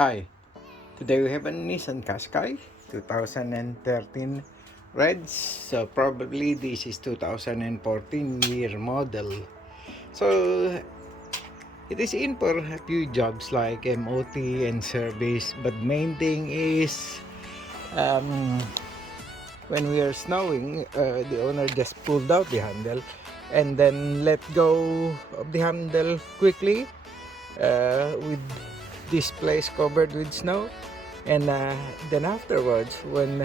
Hi, today we have a Nissan Qasqai 2013 Reds, so probably this is 2014 year model. So it is in for a few jobs like MOT and service, but main thing is when we are snowing, the owner just pulled out the handle and then let go of the handle quickly with this place covered with snow, and then afterwards when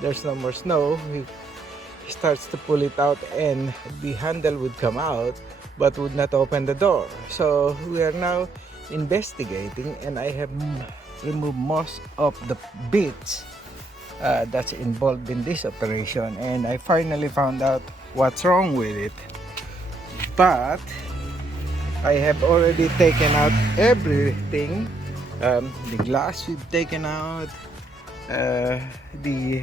there's no more snow, he starts to pull it out and the handle would come out but would not open the door. So we are now investigating, and I have removed most of the bits that's involved in this operation, and I finally found out what's wrong with it. But I have already taken out everything. The glass we've taken out, the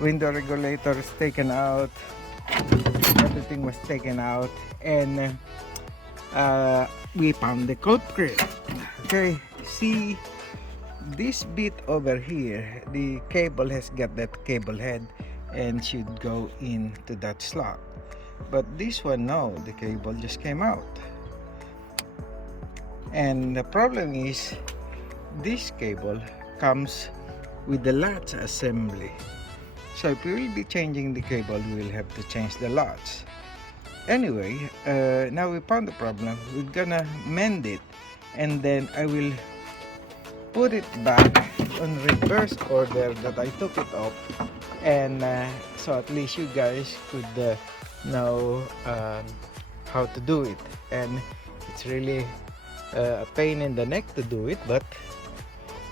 window regulator is taken out, everything was taken out, and we found the culprit. Okay, see this bit over here, the cable has got that cable head and should go into that slot, but this one, no, the cable just came out. And the problem is this cable comes with the latch assembly, so if we will be changing the cable, we will have to change the latch. Anyway, now we found the problem. We're gonna mend it, and then I will put it back on reverse order that I took it off, and so at least you guys could know how to do it. And it's really a pain in the neck to do it, but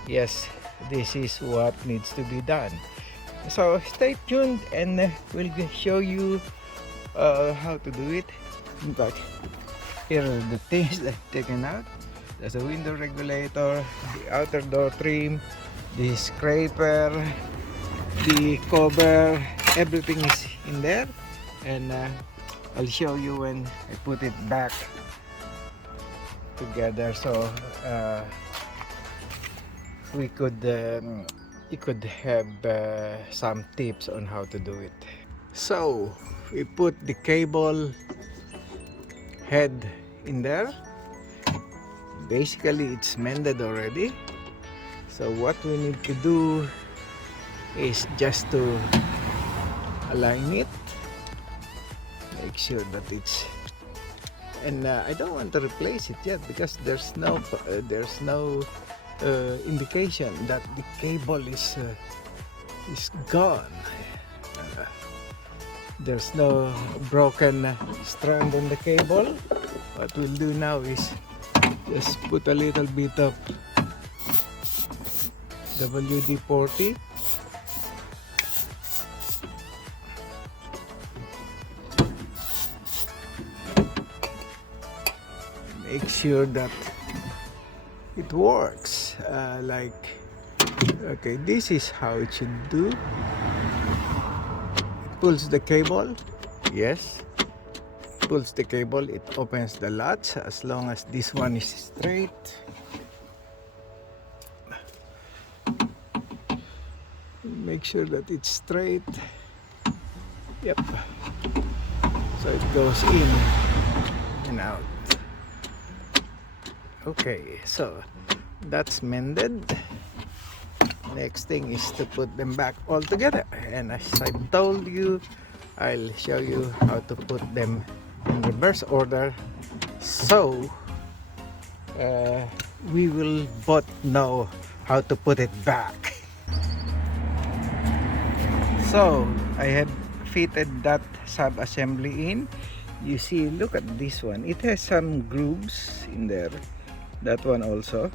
yes, this is what needs to be done. So stay tuned, and we'll show you how to do it. In fact, here are the things that I've taken out. There's a window regulator, the outer door trim, the scraper, the cover, everything is in there, and I'll show you when I put it back together, so we could you could have some tips on how to do it. So we put the cable head in there. Basically it's mended already, so what we need to do is just to align it, make sure that it's, and I don't want to replace it yet because there's no indication that the cable is gone. There's no broken strand on the cable. What we'll do now is just put a little bit of WD-40, make sure that it works. Okay, this is how it should do. It pulls the cable, yes, pulls the cable, it opens the latch as long as this one is straight. Make sure that it's straight. Yep, so it goes in and out. Okay, so that's mended. Next thing is to put them back all together, and as I told you, I'll show you how to put them in reverse order, so we will both know how to put it back. So I have fitted that sub assembly in. You see, look at this one, it has some grooves in there, that one also,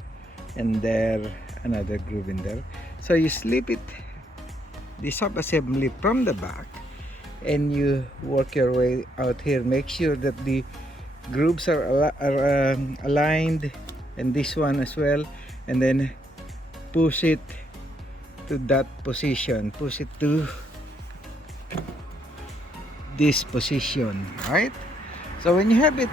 and there another groove in there. So you slip it, the sub assembly, from the back, and you work your way out here. Make sure that the grooves are aligned, and this one as well, and then push it to that position, push it to this position, right? So when you have it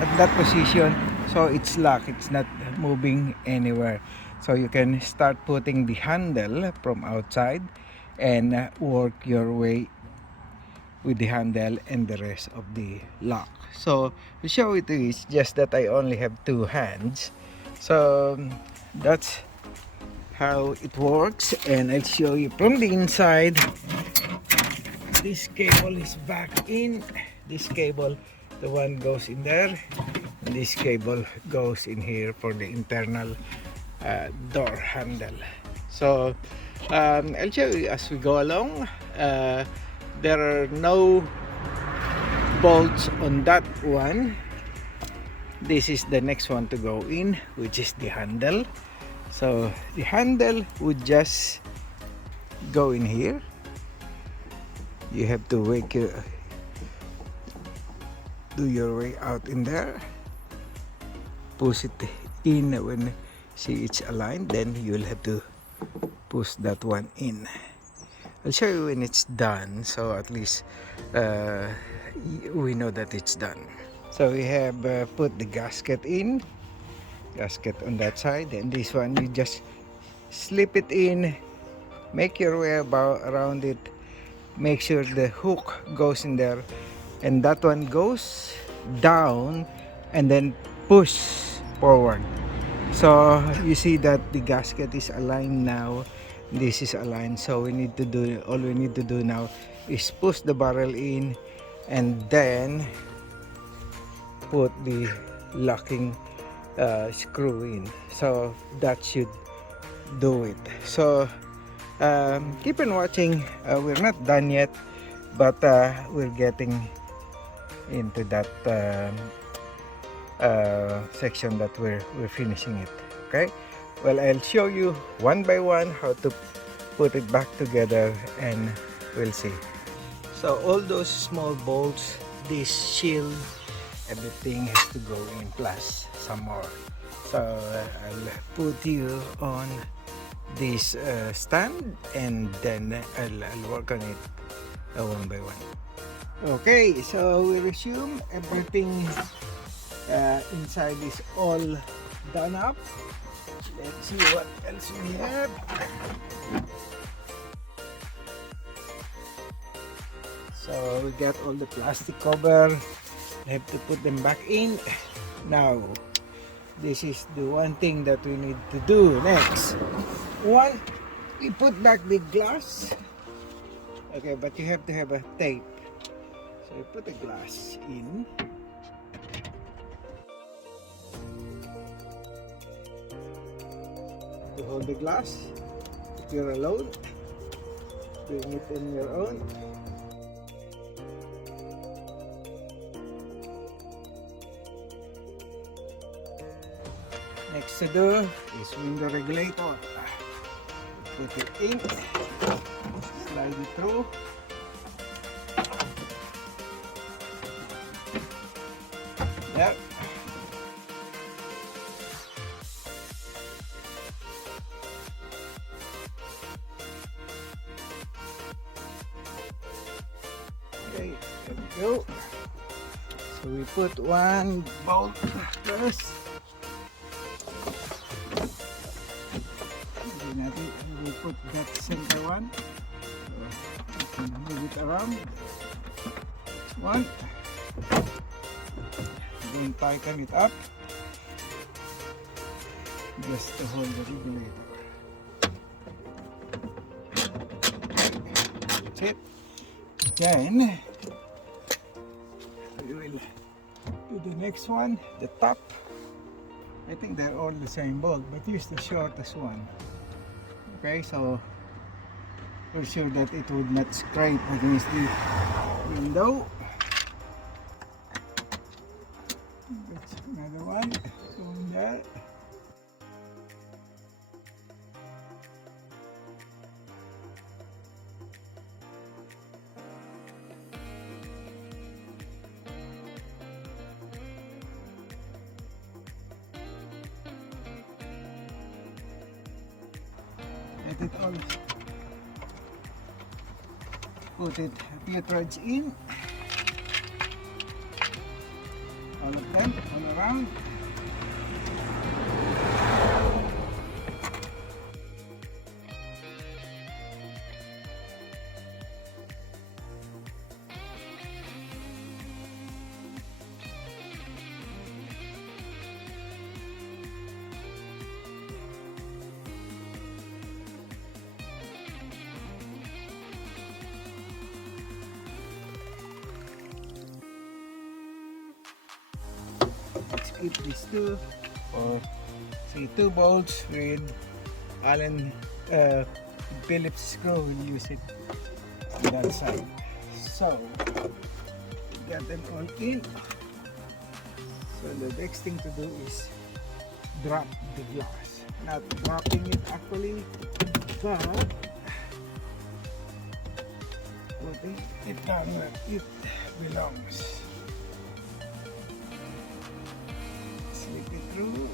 at that position, so it's locked, it's not moving anywhere. So you can start putting the handle from outside and work your way with the handle and the rest of the lock. So to show it to you, it's just that I only have two hands. So that's how it works, and I'll show you from the inside. This cable is back in. This cable, the one goes in there. And this cable goes in here for the internal door handle. So I'll show you as we go along. There are no bolts on that one. This is the next one to go in, which is the handle. So the handle would just go in here. You have to do your way out in there. Push it in when see it's aligned, then you'll have to push that one in. I'll show you when it's done, so at least we know that it's done. So we have put the gasket in, gasket on that side, and this one you just slip it in, make your way around it, make sure the hook goes in there, and that one goes down and then push forward. So you see that the gasket is aligned now. This is aligned, so all we need to do now is push the barrel in and then put the locking screw in. So that should do it. So keep on watching. We're not done yet, but we're getting into that section that we're finishing it. Okay, well, I'll show you one by one how to put it back together, and we'll see. So all those small bolts, this shield, everything has to go in, plus some more. So I'll put you on this stand, and then I'll work on it one by one. Okay, so we resume. Everything inside is all done up. Let's see what else we have. So we got all the plastic cover. I have to put them back in. Now this is the one thing that we need to do next. One, we put back the glass. Okay, but you have to have a tape. So we put the glass in. To hold the glass, if you're alone, bring it in your own. Next to do is window regulator. Put it in, slide it through. There. Okay, there we go. So we put one bolt first. We put that center one. So we can move it around. One. Then tighten it up. Just to hold the regulator. That's it. Then we will do the next one, the top. I think they're all the same bolt, but use the shortest one. Okay, so we're sure that it would not scrape against the window. That's another one going there. Let it all, put it a few threads in, all of them, all around. disconnect these two, or see, 2 bolts with Allen Phillips screw. We'll use it on that side. So get them all in. So the next thing to do is drop the glass. Not dropping it actually, but putting it down where it belongs. Slip it through,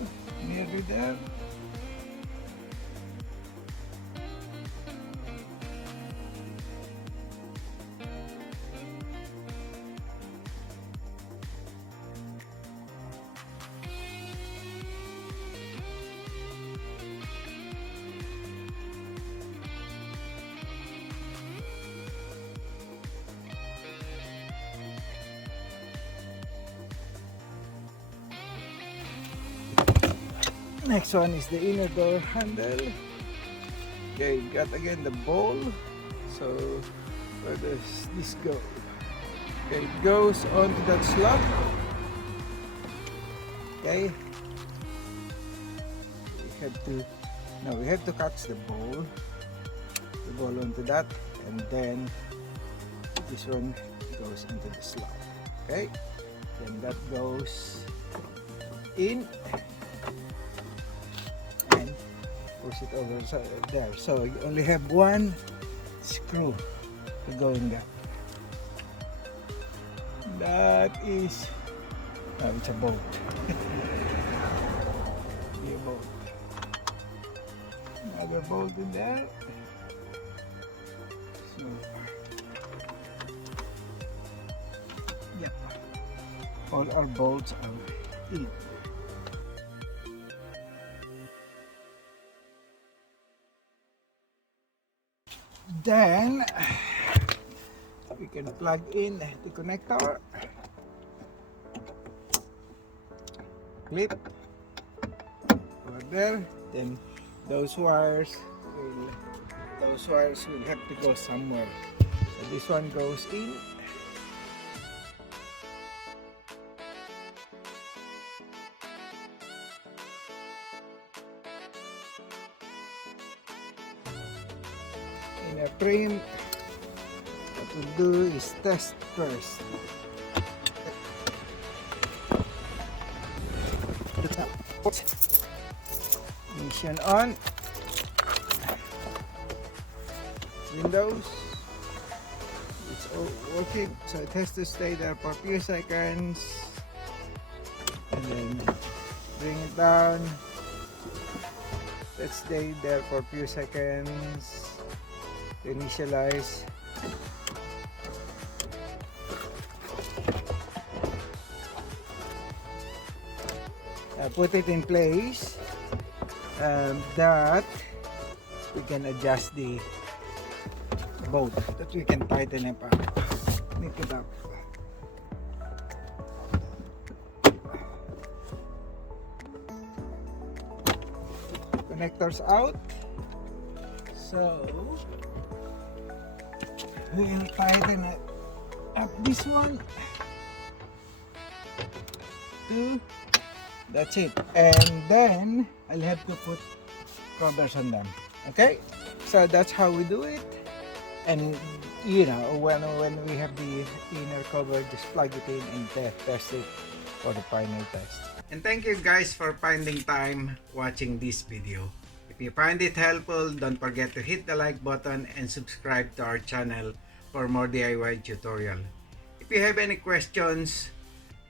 nearly there. Next one is the inner door handle. Okay, got again the ball. So where does this go? Okay, it goes onto that slot. Okay, we have to catch the ball onto that, and then this one goes into the slot. Okay, then that goes in. Push it over there. So you only have one screw to go in there. That is, it's a bolt. Be a bolt. Another bolt in there. So, yeah, all our bolts are in. Then we can plug in the connector, clip over there. Then those wires will have to go somewhere. So this one goes in. In a frame, what we'll do is test first. Ignition on. Windows. It's all working, so it has to stay there for a few seconds. And then bring it down. Let's stay there for a few seconds. Initialize. Put it in place, that we can adjust the bolt, that we can tighten it up, make it up. Connectors out, so we'll tighten it up, this one, 2, that's it, and then I'll have to put covers on them. Okay, so that's how we do it. And you know, when we have the inner cover, just plug it in and test it for the final test. And thank you guys for finding time watching this video. If you find it helpful, don't forget to hit the like button and subscribe to our channel for more DIY tutorial. If you have any questions,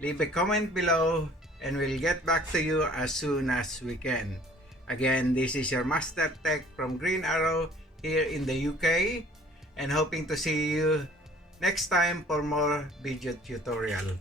leave a comment below and we'll get back to you as soon as we can. Again, this is your MasterTech from Green Arrow here in the UK, and hoping to see you next time for more video tutorial.